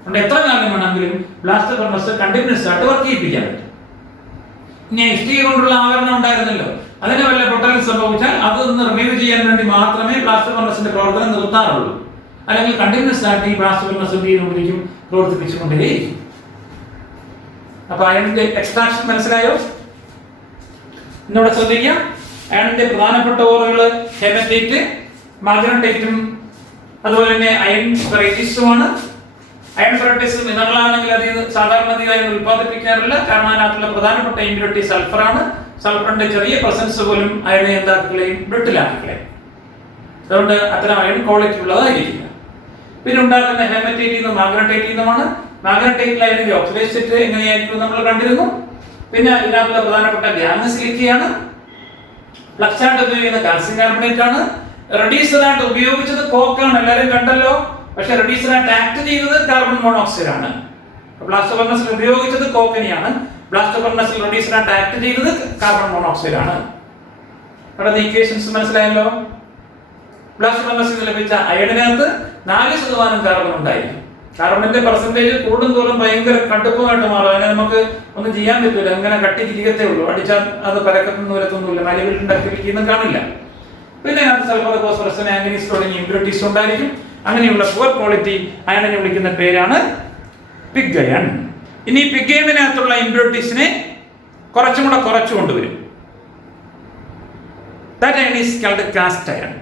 അതുകൊണ്ട് എത്ര കാലം വേണമെങ്കിലും ബ്ലാസ്റ്റ് ഫർണസ് കണ്ടിന്യൂസ് ആയിട്ട് വർക്ക് ചെയ്യിപ്പിക്കാൻ പറ്റും. ഇനി HT കൊണ്ടുള്ള ആവരണം ഉണ്ടായിരുന്നല്ലോ, അതിന് വല്ല പൊട്ടൽ സംഭവിച്ചാൽ അതൊന്ന് റിമൂവ് ചെയ്യാൻ വേണ്ടി മാത്രമേ ബ്ലാസ്റ്റ് ഫർണസിന്റെ പ്രവർത്തനം നിർത്താറുള്ളൂ. അല്ലെങ്കിൽ കണ്ടിന്യൂസ് ആയിട്ട് ഈ ബ്ലാസ്റ്റ് ഫർണസ് ഉപയോഗിക്കും, പ്രവർത്തിപ്പിച്ചുകൊണ്ടേയിരിക്കും. അപ്പൊ അയണിന്റെ എക്സ്ട്രാക്ഷൻ മനസ്സിലായോ? ഇന്നിവിടെ ശ്രദ്ധിക്കാം. അയണിന്റെ പ്രധാനപ്പെട്ട ഓറുകൾ ഹെമറ്റൈറ്റ്, മാഗ്നറ്റൈറ്റും അതുപോലെ തന്നെ അയൺ ഫെറൈറ്റീസുമാണ്. അയൺ ഫെറൈറ്റീസ് മിനറൽ ആണെങ്കിൽ അത് സാധാരണഗതിയിൽ ഉൽപ്പാദിപ്പിക്കാറില്ല, കാരണം അതിനകത്തുള്ള പ്രധാനപ്പെട്ട ഇമ്പ്യൂരിറ്റി സൾഫറാണ്. സൾഫറിന്റെ ചെറിയ പ്രസൻസ് പോലും അയണെ എന്താക്കുകയും ബ്രിട്ടിലാക്കുകയും, അതുകൊണ്ട് അത്തരം അയൺ ക്വാളിറ്റി ഉള്ളതായിരിക്കില്ല. പിന്നെ ഉണ്ടാക്കുന്ന ഹെമറ്റൈറ്റിൽ നിന്നും മാഗ്നറ്റൈറ്റിൽ നിന്നുമാണ്. മാഗ്നറ്റൈറ്റിൽ അതിന്റെ ഓക്സിഡൈസ് എങ്ങനെയായിരിക്കും നമ്മൾ കണ്ടിരുന്നു. പിന്നെ ഇതിനകത്തുള്ള പ്രധാനപ്പെട്ട ഗ്യാങ് സിലിക്കയാണ്. ഫ്ലക്സായിട്ട് ഉപയോഗിക്കുന്ന കാൽസ്യം കാർബണേറ്റ് ആണ്. റെഡ്യൂസറായിട്ട് ഉപയോഗിച്ചത് കോക്കാണ്, എല്ലാവരും കണ്ടല്ലോ. പക്ഷെ റെഡ്യൂസറായിട്ട് ആക്ട് ചെയ്തത് കാർബൺ മോണോക്സൈഡ് ആണ്. ബ്ലാസ്റ്റ് ഫർണസിൽ ഉപയോഗിച്ചത് കോക്കിനെയാണ്, ബ്ലാസ്റ്റ് ഫർണസിൽ റെഡ്യൂസറായിട്ട് ആക്ട് ചെയ്തത് കാർബൺ മോണോക്സൈഡ് ആണ്. അവിടെ ഇക്വേഷൻസ് മനസ്സിലായല്ലോ. ബ്ലാസ്റ്റ് ഫർണസിൽ ലഭിച്ച അയണിനകത്ത് 4% കാർബൺ ഉണ്ടായിരിക്കും. കാർബണിന്റെ പെർസെന്റേജ് കൂടുന്തോറും ഭയങ്കര കടുപ്പമായിട്ട് മാറും. അതിനെ നമുക്ക് ഒന്നും ചെയ്യാൻ പറ്റില്ല, അങ്ങനെ കട്ടിരിക്കത്തേ ഉള്ളൂ. അടിച്ചാൽ അത് പരക്കത്തൊന്നും വരത്തൊന്നുമില്ല, മലബിലിറ്റി ആക്ടിവിറ്റി ഒന്നും കാണില്ല. പിന്നെ അതിനകത്ത് സൾഫർ, ഫോസ്ഫറസ്, മാംഗനീസ് തുടങ്ങിയ ഇമ്പ്യൂരിറ്റീസ് ഉണ്ടായിരിക്കും. അങ്ങനെയുള്ള പുവർ ക്വാളിറ്റി അയണിനെ വിളിക്കുന്ന പേരാണ് പിഗ് അയൺ. ഇനി പിഗ് അയണിനകത്തുള്ള ഇമ്പ്യൂരിറ്റീസിനെ കുറച്ചും കൂടെ കുറച്ചു കൊണ്ടുവരും. That iron is called cast iron.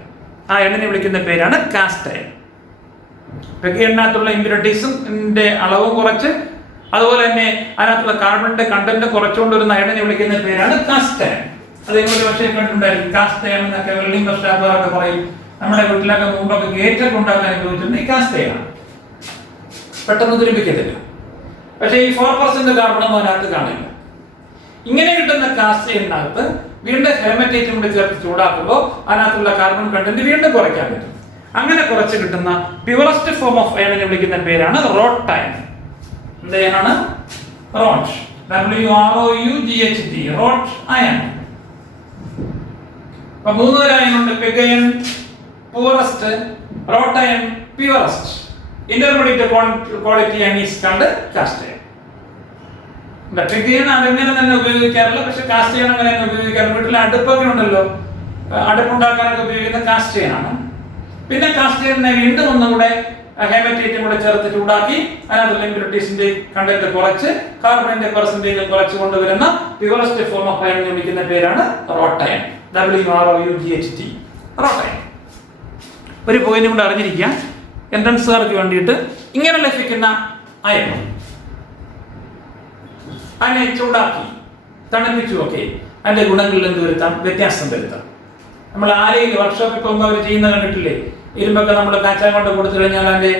ആ അയണിനെ വിളിക്കുന്ന പേരാണ് കാസ്റ്റ് അയൺ. പിഗ് അയണിനകത്തുള്ള ഇമ്പ്യൂരിറ്റീസിന്റെ അളവും കുറച്ച്, അതുപോലെ തന്നെ അതിനകത്തുള്ള കാർബണിന്റെ കണ്ടന്റ് കുറച്ചുകൊണ്ടുവരുന്ന അയണിനെ വിളിക്കുന്ന പേരാണ് കാസ്റ്റ് അയൺ. അതേപോലെ പക്ഷേ കണ്ടിട്ടുണ്ടായിരിക്കും കാസ്റ്റ് അയൺ എന്നൊക്കെ വെൽഡിംഗ് വർക്ക്ഷോപ്പുകാരൊക്കെ പറയും. നമ്മുടെ വീട്ടിലൊക്കെ മുമ്പൊക്കെ ഗേറ്റൊക്കെ ഉണ്ടാക്കാൻ ഉപയോഗിച്ചിട്ടുണ്ട് ഈ കാസ്റ്റ് അയൺ. പെട്ടെന്ന് തുരുമ്പിക്കത്തില്ല. പക്ഷേ ഈ 4% കാർബണൊന്നും അതിനകത്ത് കാണില്ല. ഇങ്ങനെ കിട്ടുന്ന കാസ്റ്റ് അയണിനകത്ത് വീണ്ടും ഹെമറ്റൈറ്റും കൂടി ചേർത്ത് ചൂടാക്കുമ്പോൾ അതിനകത്തുള്ള കാർബൺ കണ്ടന്റ് വീണ്ടും കുറയ്ക്കാൻ പറ്റും. അങ്ങനെ കുറച്ച് കിട്ടുന്ന പ്യുവറസ്റ്റ് ഫോം ഓഫ് അയണിനെ വിളിക്കുന്ന പേരാണ് റോട്ട് അയൺ. എന്താണ്? റോട്ട്. WROUGHT, wrought iron. അപ്പൊ 3 തരം അയണുണ്ട്: pig iron, poorest, wrought iron, purest. Intermediate quality iron is called cast iron. Pig iron അങ്ങനെ തന്നെ ഉപയോഗിക്കാറില്ല, പക്ഷെ കാസ്റ്റ് അയൺ അങ്ങനെ തന്നെ ഉപയോഗിക്കാറുണ്ട്. വീട്ടിലെ അടുപ്പൊക്കെ ഉണ്ടല്ലോ, അടുപ്പുണ്ടാക്കാനൊക്കെ ഉപയോഗിക്കുന്ന കാസ്റ്റ് അയൺ ആണ്. പിന്നെ കാസ്റ്റ് അയണിനെ വീണ്ടും ഒന്നുകൂടെ ഹെമറ്റൈറ്റും കൂടെ ചേർത്ത് ചൂടാക്കി അതിനകത്തുള്ള ഇമ്പ്യൂരിറ്റീസിന്റെ കണ്ടന്റ് കുറച്ച് കാർബണിന്റെ പെർസെന്റേജ് കുറച്ച് കൊണ്ടുവരുന്ന പ്യുവറസ്റ്റ് ഫോം ഓഫ് അയൺ വിളിക്കുന്ന പേരാണ് wrought iron. WROUGHT, wrought iron. ഒരു പോയിന്റ് കൊണ്ട് അറിഞ്ഞിരിക്കുക, എൻട്രൻസുകാർക്ക് വേണ്ടിയിട്ട് ഇങ്ങനെ ലഭിക്കുന്ന അയൺ അതിനെ ചൂടാക്കി തണുപ്പിച്ചു ഒക്കെ അതിന്റെ ഗുണങ്ങളിൽ എന്ത് വരുത്താം? വ്യത്യാസം വരുത്താം. നമ്മൾ ആരെയും വർക്ക്ഷോപ്പിൽ പോകുമ്പോൾ അവർ ചെയ്യുന്ന കണ്ടിട്ടില്ലേ? ഇരുമ്പൊക്കെ നമ്മൾ കാച്ചാൻ കൊണ്ട് കൊടുത്തു കഴിഞ്ഞാൽ അതിന്റെ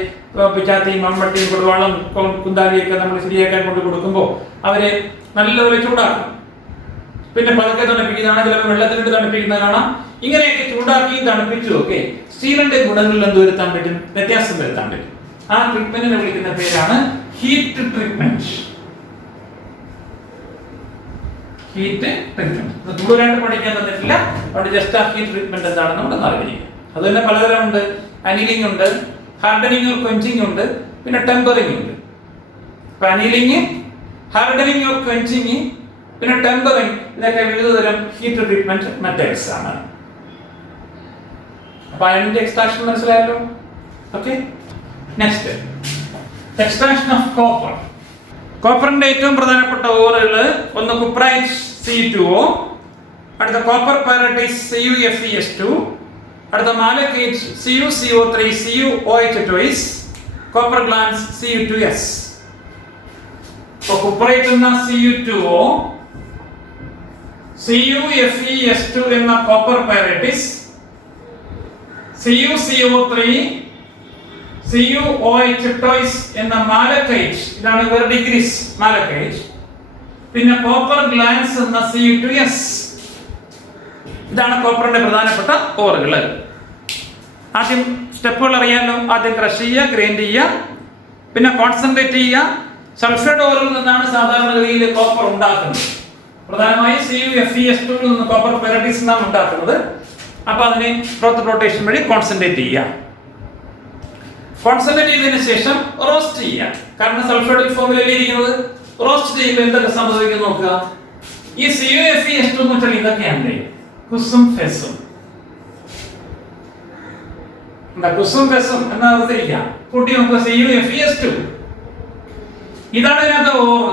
പിച്ചാത്തിയും മമ്മട്ടിയും കൊടുവാളും കുന്താലിയൊക്കെ നമ്മൾ ശരിയാക്കാൻ കൊണ്ട് കൊടുക്കുമ്പോൾ അവര് നല്ലപോലെ ചൂടാക്കും. പിന്നെ പതുക്കെ തണുപ്പിക്കുന്നതാണ്, ചിലപ്പോൾ വെള്ളത്തിലിട്ട് തണുപ്പിക്കുന്ന കാണാം. ഇങ്ങനെയൊക്കെ ചൂടാക്കി തണുപ്പിച്ചു ഒക്കെ സ്റ്റീലിന്റെ ഗുണങ്ങളിൽ എന്ത് വരുത്താൻ പറ്റും? വ്യത്യാസം വരുത്താൻ പറ്റും. ആ ട്രീറ്റ്മെന്റിനെ വിളിക്കുന്ന പേരാണ് ഹീറ്റ് ട്രീറ്റ്മെന്റ്. ഹീറ്റ് ട്രീറ്റ്മെന്റ് കൂടുതലായിട്ട് പഠിക്കാൻ തന്നിട്ടില്ല, അതുകൊണ്ട് ജസ്റ്റ് ആ ഹീറ്റ് ട്രീറ്റ്മെന്റ് എന്താണെന്ന് നമ്മൾ അറിഞ്ഞിരിക്കും. അത് തന്നെ പലതരം ഉണ്ട്. അനീലിംഗ് ഉണ്ട്, ഹാർഡനിങ് ഓർ ക്വെഞ്ചിങ് ഉണ്ട്, പിന്നെ ടെമ്പറിംഗ് ഉണ്ട്. അപ്പൊ അനീലിംഗ്, ഹാർഡനിങ് ഓർ ക്വെഞ്ചിങ്, പിന്നെ ടെമ്പറിംഗ്, ഇതൊക്കെ വിവിധ തരം ഹീറ്റ് ട്രീറ്റ്മെന്റ് മെത്തേഡ്സ് ആണ്. അപ്പൊ അയണിന്റെ എക്സ്ട്രാക്ഷൻ മനസ്സിലായല്ലോ. Okay, next extraction of copper. കോപ്പറിന്റെ ഏറ്റവും പ്രധാനപ്പെട്ട ഓറുകൾ ഒന്ന് കുപ്രൈറ്റ് C2O, അടുത്ത കോപ്പർ പൈറൈറ്റ് CuFeS2, അടുത്ത മാലക്കേറ്റ് CuCO3 CuOH2S, copper glance Cu2S. Cuprite എന്ന Cu2O, CuFeS2 എന്ന കോപ്പർ പൈറൈറ്റിസ്, CuCO3 CuOH2S എന്ന മാലക്കൈറ്റ്, ഇതാണ് വെർഡിഗ്രിസ് മാലക്കൈറ്റ്. പിന്നെ കോപ്പർ ഗ്ലാൻസ് എന്ന Cu2S. ഇതാണ് കോപ്പറിന്റെ പ്രധാനപ്പെട്ട ഓറുകൾ. ആദ്യം സ്റ്റെപ്പുകൾ അറിയാലോ. ആദ്യം ക്രഷ് ചെയ്യുക, ഗ്രൈൻഡ് ചെയ്യുക, പിന്നെ കോൺസെൻട്രേറ്റ് ചെയ്യുക. സൾഫൈഡ് ഓറിൽ നിന്നാണ് സാധാരണഗതിയിൽ കോപ്പർ ഉണ്ടാക്കുന്നത്. പ്രധാനമായും CuFeS2 ൽ നിന്ന് കോപ്പർ പൈറൈറ്റിസ് എന്നാണ് ഉണ്ടാക്കുന്നത്. അപ്പൊ അതിനെ ഫ്രോത്ത് റൊട്ടേഷൻ വഴി കോൺസെൻട്രേറ്റ് ചെയ്യുക. കോൺസെൻട്രേറ്റ് ചെയ്തതിനു ശേഷം റോസ്റ്റ് ചെയ്യുക. കാരണം സൾഫൈഡ് ഫോമിലല്ലേ ഇരിക്കുന്നത്. റോസ്റ്റ് ചെയ്യുമ്പോൾ എന്തൊക്കെ സംഭവിക്കും നോക്കുക. ഈ CuFeS2 എന്ന് വെച്ചാൽ ഇതൊക്കെയാണ് കുസും ഫെസും. കുസും ഫെസും എന്ന് ഓർത്തിരിക്കാം. കൂട്ടി നോക്കുക. CuFeS2 ഇതാണ് ഇതിനകത്ത് ഓർ,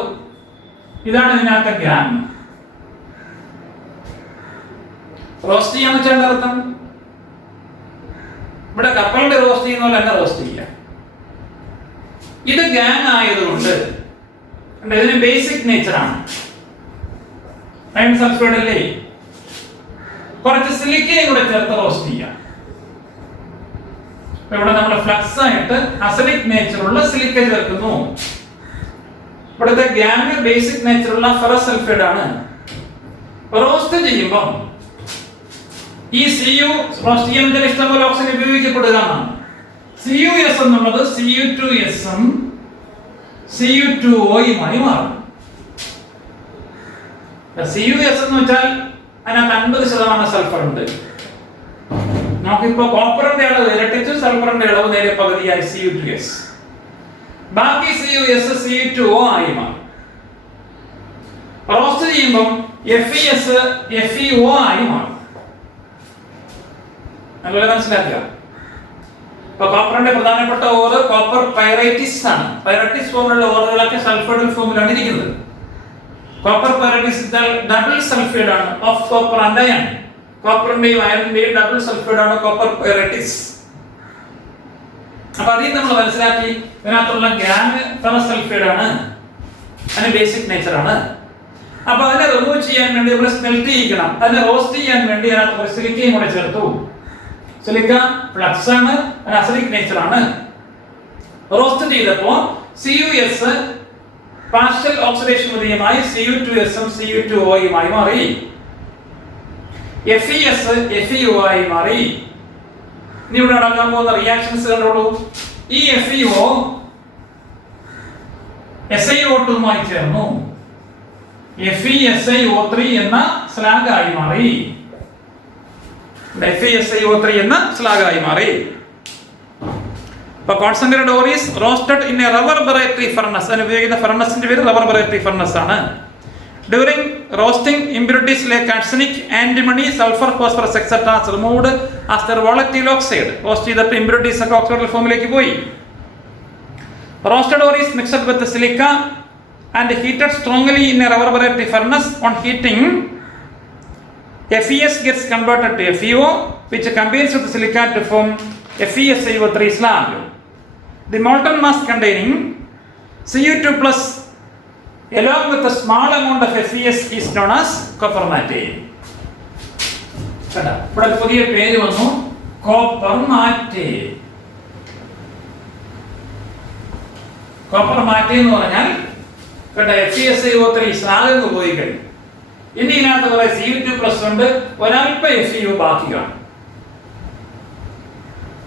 ഇതാണ് ഇതിനകത്ത് ഗ്യാങ്. റോസ്റ്റ് ചെയ്യാന്ന് വെച്ചാൽ അർത്ഥം ഇവിടെ കപ്പലിന്റെ റോസ്റ്റ് ചെയ്യുന്ന പോലെ തന്നെ റോസ്റ്റ് ചെയ്യാം. ഇത് ഗാങ് ആയതുകൊണ്ട് ഇതിന് ബേസിക് നേച്ചറാണ്. അയൺ സബ്സ്ട്രേറ്റ് അല്ലേ, കുറച്ച് സിലിക്കയും കൂടെ ചേർത്ത് റോസ്റ്റ് ചെയ്യാം. ഇവിടെ നമ്മൾ ഫ്ലക്സ് ആയിട്ട് അസിഡിക് നേച്ചറുള്ള സിലിക്ക ചേർക്കുന്നു. ഇവിടുത്തെ ഗ്യാങ് ബേസിക് നേച്ചറുള്ള ഫെറസ് സൾഫൈഡ് ആണ്. റോസ്റ്റ് ചെയ്യുമ്പോൾ ഈ Cu റോസ്റ്റ് ചെയ്യുന്നതിന് ഇഷ്ടംപോലെ ഓക്സിജൻ ഉപയോഗിക്കപ്പെടുക എന്നാണ്. CuS എന്നുള്ളത് Cu2S ഉം Cu2O യുമായി മാറും. CuS എന്ന് വെച്ചാൽ അതിനകത്ത് 50% സൾഫർ ഉണ്ട്. നമുക്കിപ്പോ കോപ്പറിന്റെ അളവ് ഇരട്ടിച്ചു, സൾഫറിന്റെ അളവ് നേരെ പകുതിയായി Cu2S. ബാക്കി CuS Cu2O ആയി മാറും. റോസ്റ്റ് ചെയ്യുമ്പോൾ FeS FeO ആയി മാറും. അതുപോലെ മനസ്സിലാക്കുക. ഇപ്പൊ കോപ്പറിന്റെ പ്രധാനപ്പെട്ട ഓർ കോപ്പർ പൈറൈറ്റിസ് ആണ്. പൈറൈറ്റിസ് ഫോമിലുള്ള ഓറുകളൊക്കെ സൾഫൈഡൽ ഫോമിലാണ് ഇരിക്കുന്നത്. കോപ്പർ പൈറൈറ്റിസ് ഡബിൾ സൾഫൈഡ് ആണ് ഓഫ് കോപ്പർ ആൻഡ് അയൺ. കോപ്പറിന്റെയും അയണിന്റെയും ഡബിൾ സൾഫൈഡ് ആണ് കോപ്പർ പൈറൈറ്റിസ്. അപ്പൊ അതിൽ നമ്മൾ മനസ്സിലാക്കി ഇതിനകത്തുള്ള ഗ്യാങ് ഫെറസ് സൾഫൈഡ് ആണ്, അതിന് ബേസിക് നേച്ചർ ആണ്. അപ്പൊ അതിനെ റിമൂവ് ചെയ്യാൻ വേണ്ടി നമ്മൾ സ്മെൽറ്റ് ചെയ്യിക്കണം. അതിനെ റോസ്റ്റ് ചെയ്യാൻ വേണ്ടി അതിനകത്ത് സിലിക്കയും കൂടെ ചേർത്തു. സിലിക്ക ഫ്ലക്സ് ആണ്, അസിഡിക് നേച്ചർ ആണ്. റോസ്റ്റ് ചെയ്തപ്പോൾ CuS പാർഷ്യൽ ഓക്സിഡേഷൻ വിധേയമായി Cu2S ഉം Cu2O യുമായി മാറി. FeS FeO ആയി മാറി. ഇനി ഇവിടെ നടക്കാൻ പോകുന്ന റിയാക്ഷൻസ് കണ്ടോളൂ. ഈ FeO SiO2 മായി ചേർന്നു FeSiO3 എന്ന സ്ലാഗ് ആയി മാറി. FeSiO3 എന്ന സ്ലാഗ് ആയി മാറി. അപ്പോൾ concentrated ore is roasted in a reverberatory furnace. അതിന് ഉപയോഗിക്കുന്ന ഫർണസിന്റെ പേര് റെവർബറേറ്ററി ഫർണസ് ആണ്. During roasting impurities like arsenic, antimony, sulphur, phosphorus etcetera are removed as their volatile oxide. Roast ചെയ്തിട്ട് ഇംപ്യൂരിറ്റീസ് ഒക്കെ ഓക്സൈഡൽ ഫോമിലേക്ക് പോയി. Roasted ore is mixed with silica and heated strongly in a reverberatory furnace. On heating, FeS gets converted to FeO, which combines with silica to form FeSiO3 slag. The molten mass containing Cu2 plus along with a small amount of FeS is known as copper matte. ഇവിടെ പുതിയ പേര് വന്നു, copper മാറ്റേ. Copper മാറ്റേ എന്ന് പറഞ്ഞാൽ FeSiO3 slag പോയി കഴിഞ്ഞു. ഇനി ഇതിനകത്ത് കുറെ Cu2+ ഉണ്ട്, ഒരൽപ്പ FeO ബാക്കിയാണ്.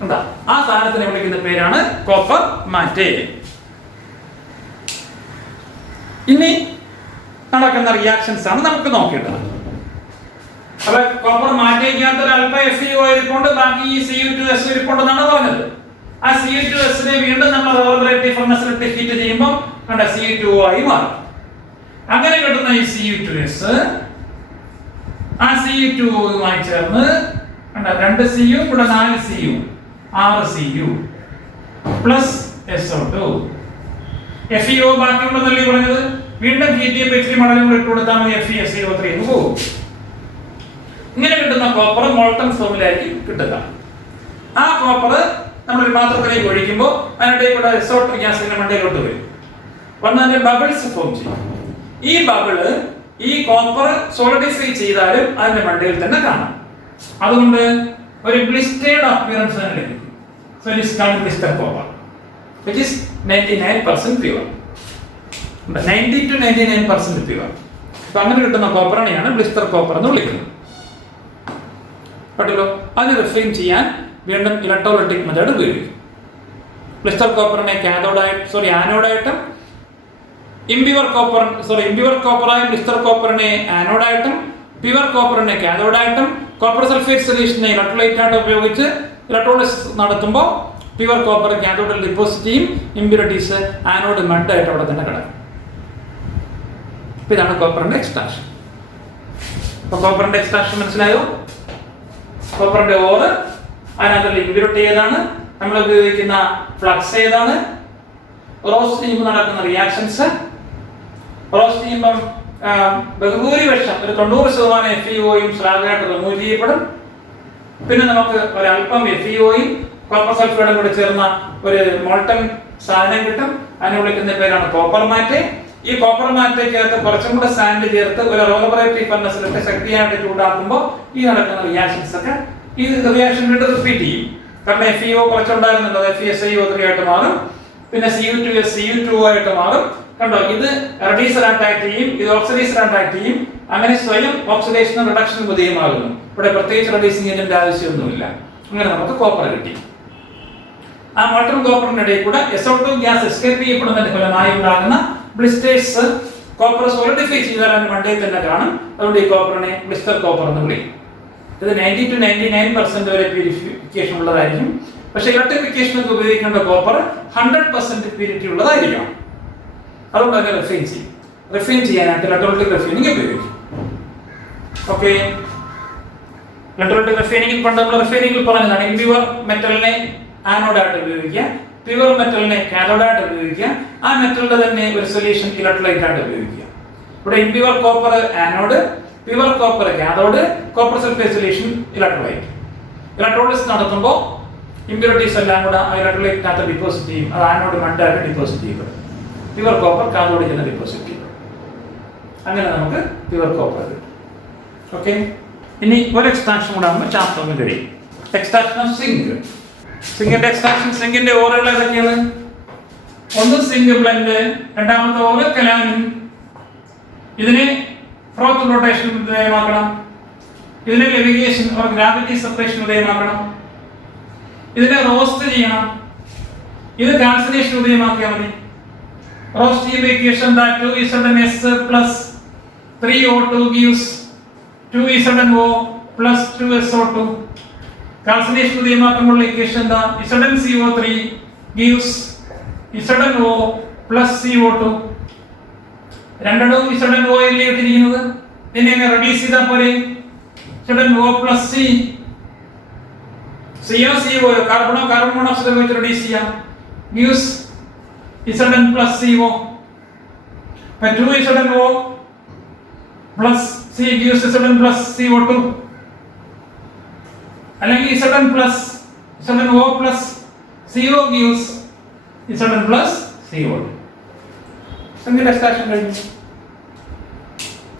എന്താ ആ സാധനത്തിനെ വിളിക്കുന്ന പേരാണ് കോപ്പർ മാറ്റേ. ഇനി നടക്കുന്ന റിയാക്ഷൻസ് ആണ് നമുക്ക് നോക്കേണ്ടത്. അപ്പൊ കോപ്പർ മാറ്റേക്കകത്ത് ഒരൽപ്പ FeO ഇരിപ്പുണ്ട്, ബാക്കി ഈ Cu2S ഇരിപ്പുണ്ടെന്നാണ് പറഞ്ഞത്. ആ Cu2S നെ വീണ്ടും നമ്മൾ റെവർബറേറ്ററി ഫർണസിലിട്ട് ഹീറ്റ് ചെയ്യുമ്പോൾ Cu2O ആയി മാറും. അങ്ങനെ കിട്ടുന്ന ഈ Cu2S ആ Cu2O-യുമായി ചേർന്ന് 2 Cu ഇവിടെ 4 Cu 6 Cu plus SO2 FeO ബാക്കിയുണ്ടെന്നല്ലേ പറഞ്ഞത്. വീണ്ടും ഹീറ്റ് ചെയ്യുമ്പോൾ ഇച്ചിരി മണലും കൂടെ ഇട്ട് കൊടുത്താൽ മതി, FeSiO3 എന്ന് പോകും. ഇങ്ങനെ കിട്ടുന്ന കോപ്പർ മോൾട്ടൺ ഫോമിലായിരിക്കും കിട്ടുക. ആ കോപ്പർ നമ്മളൊരു പാത്രത്തിലേക്ക് ഒഴിക്കുമ്പോൾ അതിനിടെ കൂടെ SO2 ഗ്യാസിന്റെ മണ്ടയിലോട്ട് വരും, വന്ന് അതിന്റെ ബബിൾസ് ഫോം ചെയ്യും. ഈ ബബിള് ഈ കോപ്പർ സോളിഡിഫൈ ചെയ്താലും അതിന്റെ മണ്ടയിൽ തന്നെ കാണാം. അതുകൊണ്ട് ഒരു ഗ്ലിസ്റ്റേർഡ് അപ്പിയറൻസ് തന്നെ ലഭിക്കും. So it is called blister copper, which is 99% pure. 90 to 99% pure. അപ്പൊ അങ്ങനെ കിട്ടുന്ന കോപ്പറിനെയാണ് ബ്ലിസ്റ്റർ കോപ്പർ എന്ന് വിളിക്കുന്നത്. കേട്ടല്ലോ. അതിന് റിഫൈൻ ചെയ്യാൻ വീണ്ടും ഇലക്ട്രോലൈറ്റിക് മെത്തേഡ് ഉപയോഗിക്കും. ബ്ലിസ്റ്റർ കോപ്പറിനെ ആനോഡായിട്ടും ഇംപ്യൂർ കോപ്പറായ ബ്ലിസ്റ്റർ കോപ്പറിനെ ആനോഡായിട്ടും പ്യുവർ കോപ്പറിനെ കാഥോഡായിട്ടും കോപ്പർ സൾഫേറ്റ് സൊല്യൂഷനെ ഇലക്ട്രോലൈറ്റ് ആയിട്ട് ഉപയോഗിച്ച് ഇലക്ട്രോളിസിസ് നടത്തുമ്പോൾ പ്യുവർ കോപ്പർ കാഥോഡിൽ ഡിപ്പോസിറ്റ് ചെയ്യും, ഇംപ്യൂരിറ്റീസ് ആനോഡ് മഡായിട്ട് അവിടെ തന്നെ കിടക്കും. ഇതാണ് കോപ്പറിന്റെ എക്സ്ട്രാക്ഷൻ. അപ്പൊ കോപ്പറിന്റെ എക്സ്ട്രാക്ഷൻ മനസ്സിലായോ? കോപ്പറിന്റെ ഓറ്, അതിനകത്തുള്ള ഇംപ്യൂരിറ്റി ഏതാണ്, നമ്മൾ ഉപയോഗിക്കുന്ന ഫ്ലക്സ് ഏതാണ്, റോസ്റ്റ് ചെയ്യുമ്പോൾ നടക്കുന്ന റിയാക്ഷൻസ്. റോസ്റ്റ് ചെയ്യുമ്പം ബഹുഭൂരിപക്ഷം ഒരു 90% FeOയും സ്ലാഗായിട്ട് റിമൂവ് ചെയ്യപ്പെടും. പിന്നെ നമുക്ക് ഒരല്പം FeOയും കോപ്പർ സൾഫൈഡും കൂടി ചേർന്ന ഒരു മോൾട്ടൺ സാധനം കിട്ടും. അതിനെ വിളിക്കുന്ന പേരാണ് കോപ്പർ മാറ്റ്. ഈ കോപ്പർ മാറ്റയ്ക്കകത്ത് കുറച്ചും കൂടെ സാൻഡ് ചേർത്ത് ഒരു റോബറേറ്ററി ഫർണസിലൊക്കെ ശക്തിയായിട്ട് ചൂടാക്കുമ്പോൾ ഈ നടക്കുന്ന റിയാക്ഷൻസ് ഒക്കെ ഈ റിയാക്ഷൻ വീണ്ടും റിപ്പീറ്റ് ചെയ്യും. കാരണം FeO കുറച്ചുണ്ടായിരുന്നല്ലോ, FeSiO3 ആയിട്ട് മാറും. പിന്നെ Cu2S Cu2O ആയിട്ട് മാറും. കണ്ടോ, ഇത് റെഡ്യൂസർ ആയിട്ട് ആക്ട് ചെയ്യും, ഇത് ഓക്സിഡൈസർ ആയിട്ട് ആക്ട് ചെയ്യും. അങ്ങനെ സ്വയം ഓക്സിഡേഷനും റിഡക്ഷനും വിധേയമാകുന്നു. ഇവിടെ പ്രത്യേകിച്ച് റെഡ്യൂസിംഗ് ഏജന്റ് ആവശ്യമൊന്നുമില്ല. അങ്ങനെ നമുക്ക് കോപ്പർ കിട്ടി. ആ മോൾട്ടൺ കോപ്പറിന്റെ ഇടയിൽ കൂടെ SO2 ഗ്യാസ് എസ്കേപ്പ് ചെയ്യപ്പെടുന്നതിന്റെ ഫലമായി ഉണ്ടാകുന്ന ബ്ലിസ്റ്റേഴ്സ് കോപ്പർ സോളിഡിഫൈ ചെയ്താൽ അതിന് മണ്ടയിൽ തന്നെ കാണും. അതുകൊണ്ട് ഈ കോപ്പറിനെ ബ്ലിസ്റ്റർ കോപ്പർ എന്ന് വിളിക്കും. ഇത് 90 to 99% വരെ പ്യൂരിഫിക്കേഷൻ ഉള്ളതായിരിക്കും. പക്ഷേ ഇലക്ട്രിഫിക്കേഷനൊക്കെ ഉപയോഗിക്കേണ്ട കോപ്പർ 100% പ്യൂരിറ്റി ഉള്ളതായിരിക്കണം. അതുകൊണ്ട് തന്നെ റിഫൈൻ ചെയ്യാനായിട്ട് ഇലക്ട്രോലൈറ്റിക് റിഫൈനിങ് ഉപയോഗിക്കും. ഓക്കെ, ഇലക്ട്രോലൈറ്റിക് റിഫൈനിങ്ങിൽ പണ്ട് നമ്മൾ റിഫൈനിങ്ങിൽ പറഞ്ഞതാണ് ഇംപ്യൂർ മെറ്റലിനെ ആനോഡായിട്ട് ഉപയോഗിക്കുക, പ്യുവർ മെറ്റലിനെ കാഥോഡായിട്ട് ഉപയോഗിക്കുക, ആ മെറ്റലിന്റെ തന്നെ ഒരു സൊല്യൂഷൻ ഇലക്ട്രോലൈറ്റ് ആയിട്ട് ഉപയോഗിക്കുക. ഇവിടെ impure copper anode, pure copper cathode, copper sulphate solution electrolyte. Electrolysis നടത്തുമ്പോൾ ഇംപ്യൂരിറ്റീസ് എല്ലാം കൂടെ ആ ഇലക്ട്രോലൈറ്റിനകത്ത് ഡിപ്പോസിറ്റ് ചെയ്യും. അത് ആനോഡ് മണ്ടായിട്ട് ഡിപ്പോസിറ്റ് ചെയ്യപ്പെടും. പ്യുവർ കോപ്പർ കാഥോഡ് തന്നെ ഡിപ്പോസിറ്റ് ചെയ്യപ്പെടും. അങ്ങനെ നമുക്ക് പ്യുവർ കോപ്പർ കിട്ടും. ഓക്കെ, ഇനി ഒരു എക്സ്ട്രാക്ഷൻ കൂടെ ആകുമ്പോൾ ചാപ്റ്റർ ഒന്ന് കഴിയും. Extraction of zinc. സിങ്കിന്റെ എക്സ്ട്രാക്ഷൻ, സിങ്കിന്റെ ഓറുകൾ ഏതൊക്കെയാണ്? ഒന്ന് സിങ്ക് ബ്ലെൻഡ്, രണ്ടാമത്തെ ഓറ് കലാമിൻ. ഇതിനെ ഫ്രോത്ത് റൊട്ടേഷൻ വിധേയമാക്കണം, ഇതിനെ ലെവിഗേഷൻ ഓർ ഗ്രാവിറ്റി സെപ്പറേഷൻ വിധേയമാക്കണം, ഇതിനെ റോസ്റ്റ് ചെയ്യണം, ഇത് കാൽസിനേഷൻ വിധേയമാക്കിയാൽ മതി. റോസ്റ്റ് ചെയ്യുമ്പോൾ equation 2Zns plus 3O2 gives 2ZnO plus 2SO2. Calcination വിധേയമാക്കുമ്പോൾ ഇക്വേഷൻ എന്താ? ZnCO3 gives ZnO plus CO2. രണ്ടിടവും ZnO അല്ലേ ഇട്ടിരിക്കുന്നത്. ഇതിനെ റെഡ്യൂസ് ചെയ്താൽ പോലെ ZnO plus C. CO carbon monoxide വെച്ച് റെഡ്യൂസ് ചെയ്യാം. gives Zn plus CO. 2ZnO plus C gives Zn plus CO2. അല്ലെങ്കിൽ Zn plus ZnO plus CO gives Zn plus CO2. Single extraction കഴിഞ്ഞു.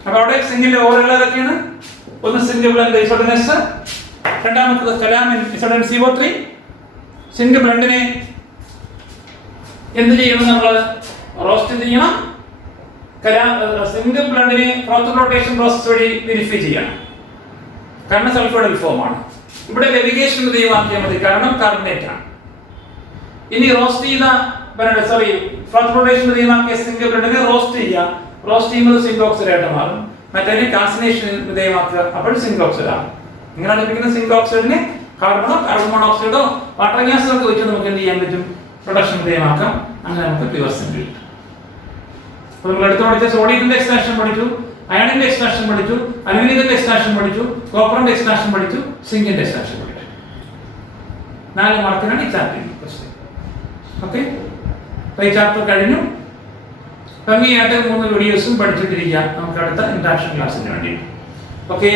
അപ്പോൾ അവിടെ സിംഗിന്റെ ഓറുകൾ ഏതൊക്കെയാണ്? ഒന്ന് സിംഗിൾ ബ്ലെൻഡ് ZnS, രണ്ടാമത്തത് കലാമിൻ ZnCO3. സിംഗിൾ ബ്ലെൻഡിനെ എന്ത് ചെയ്യണം? നമ്മൾ റോസ്റ്റ് ചെയ്യണം. സിംഗിൾ ബ്ലെൻഡിനെ ഫ്രോത്ത് റൊട്ടേഷൻ പ്രോസസ് വഴി വെരിഫൈ ചെയ്യണം. കാരണം സൾഫൈഡൽ ഫോം ആണ്. ഇവിടെ ലെവിഗേഷൻ വിധേയമാക്കിയാൽ മതി, കാരണം കാർബണേറ്റ് ആണ്. ഇനി റോസ്റ്റ് ചെയ്ത ഫ്രോത്ത് റൊട്ടേഷൻ വിധേയമാക്കിയ സിംഗിൾ ബ്ലെൻഡിനെ റോസ്റ്റ് ചെയ്യുക. റോസ്റ്റ് ചെയ്യുമ്പോൾ സിങ്ക് ഓക്സൈഡ് ആയിട്ട് മാറും. മറ്റേ കാൽസിനേഷൻ വിധേയമാക്കുക, അപ്പോൾ സിങ്ക് ഓക്സൈഡ് ആണ്. ഇങ്ങനെ ലഭിക്കുന്ന സിങ്ക് ഓക്സൈഡിനെ കാർബൺ മോണോക്സൈഡോ വാട്ടർ ഗ്യാസോ ഒക്കെ വെച്ച് നമുക്ക് എന്ത് ചെയ്യാൻ പറ്റും? പ്രൊഡക്ഷൻ വിധേയമാക്കാം. അങ്ങനെ നമുക്ക് പ്യുവർ സിങ്ക് കിട്ടും. അപ്പോൾ നമ്മൾ എടുത്തു പഠിച്ച സോഡിയത്തിന്റെ എക്സ്ട്രാക്ഷൻ പഠിച്ചു, അയണിന്റെ എക്സ്ട്രാക്ഷൻ പഠിച്ചു, അലുമിനിയത്തിന്റെ എക്സ്ട്രാക്ഷൻ പഠിച്ചു, കോപ്പറിന്റെ എക്സ്ട്രാക്ഷൻ പഠിച്ചു, സിങ്കിന്റെ എക്സ്ട്രാക്ഷൻ പഠിച്ചു. 4 മാർക്കിനാണ് ഈ ചാപ്റ്റർ. ഓക്കെ, ഈ ചാപ്റ്റർ കഴിഞ്ഞു. ഭംഗിയായിട്ട് 3 വീഡിയോസും പഠിച്ചിട്ടിരിക്കാം നമുക്ക് അടുത്ത ഇൻട്രാക്ഷൻ ക്ലാസ്സിന് വേണ്ടി. ഓക്കെ.